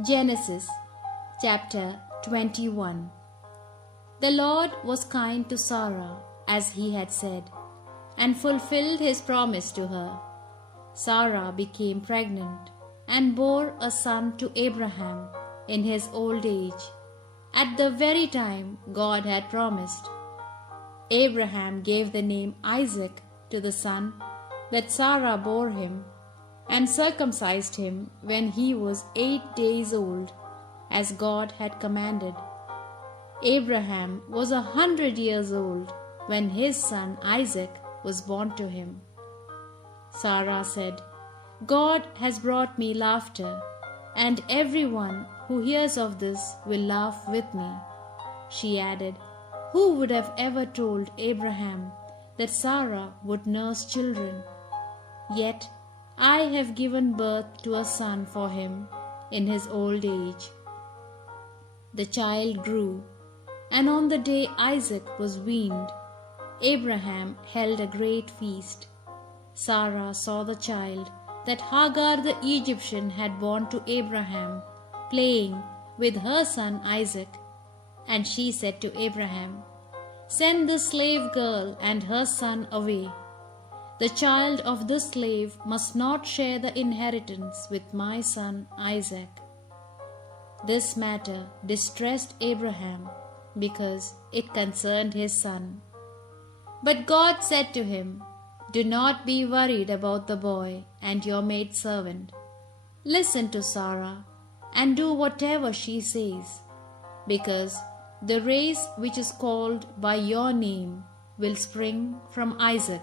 Genesis chapter 21. The Lord was kind to Sarah as he had said, and fulfilled his promise to her. Sarah became pregnant and bore a son to Abraham in his old age, at the very time God had promised. Abraham gave the name Isaac to the son that Sarah bore him, and circumcised him when he was 8 days old, as God had commanded. Abraham was 100 years old when his son Isaac was born to him. Sarah said, "God has brought me laughter, and everyone who hears of this will laugh with me." She added, "Who would have ever told Abraham that Sarah would nurse children? Yet I have given birth to a son for him in his old age." The child grew, and on the day Isaac was weaned, Abraham held a great feast. Sarah saw the child that Hagar the Egyptian had borne to Abraham, playing with her son Isaac, and she said to Abraham, "Send this slave girl and her son away. The child of this slave must not share the inheritance with my son Isaac." This matter distressed Abraham because it concerned his son. But God said to him, "Do not be worried about the boy and your maidservant. Listen to Sarah and do whatever she says, because the race which is called by your name will spring from Isaac.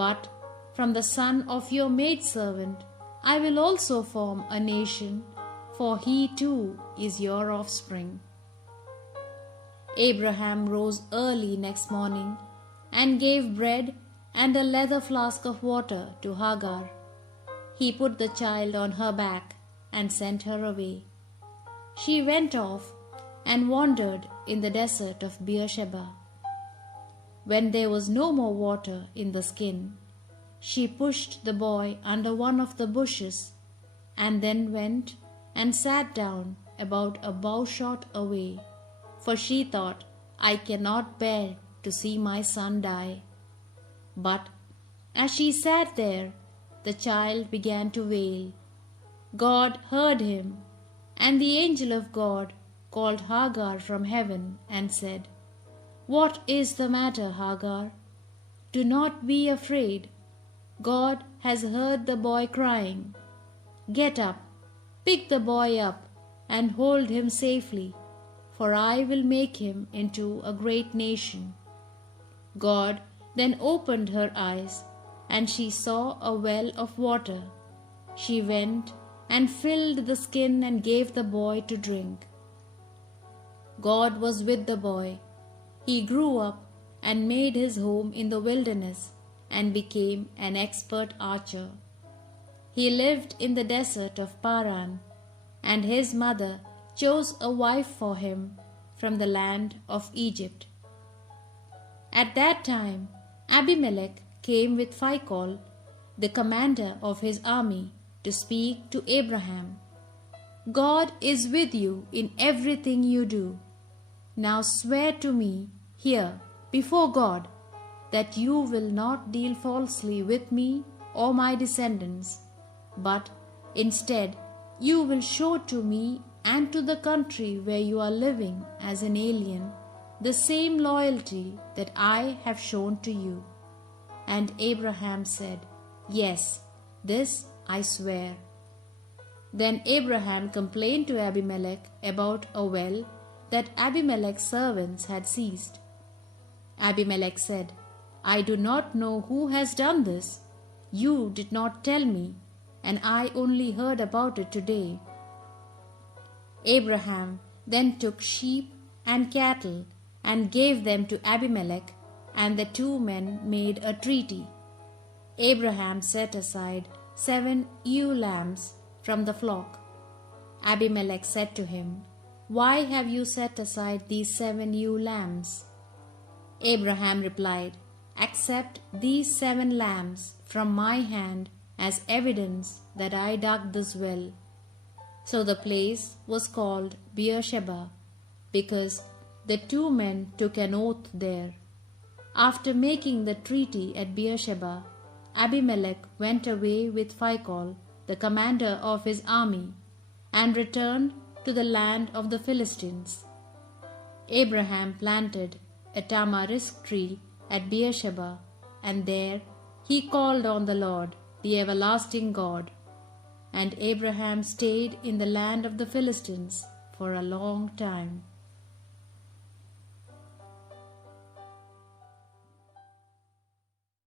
But from the son of your maidservant I will also form a nation, for he too is your offspring." Abraham rose early next morning and gave bread and a leather flask of water to Hagar. He put the child on her back and sent her away. She went off and wandered in the desert of Beersheba. When there was no more water in the skin, she pushed the boy under one of the bushes, and then went and sat down about a bowshot away, for she thought, "I cannot bear to see my son die." But as she sat there, the child began to wail. God heard him, and the angel of God called Hagar from heaven and said, "What is the matter, Hagar? Do not be afraid. God has heard the boy crying. Get up, pick the boy up, and hold him safely, for I will make him into a great nation." God then opened her eyes, and she saw a well of water. She went and filled the skin and gave the boy to drink. God was with the boy. He grew up and made his home in the wilderness and became an expert archer. He lived in the desert of Paran, and his mother chose a wife for him from the land of Egypt. At that time, Abimelech came with Phicol, the commander of his army, to speak to Abraham. "God is with you in everything you do. Now swear to me here before God that you will not deal falsely with me or my descendants, but instead you will show to me and to the country where you are living as an alien the same loyalty that I have shown to you." And Abraham said, "Yes, this I swear." Then Abraham complained to Abimelech about a well that Abimelech's servants had seized. Abimelech said, "I do not know who has done this. You did not tell me, and I only heard about it today." Abraham then took sheep and cattle and gave them to Abimelech, and the two men made a treaty. Abraham set aside 7 ewe lambs from the flock. Abimelech said to him, "Why have you set aside these 7 ewe lambs?" Abraham replied, "Accept these 7 lambs from my hand as evidence that I dug this well." So the place was called Beersheba, because the two men took an oath there. After making the treaty at Beersheba, Abimelech went away with Phicol, the commander of his army, and returned to the land of the Philistines. Abraham planted a tamarisk tree at Beersheba, and there he called on the Lord, the everlasting God. And Abraham stayed in the land of the Philistines for a long time.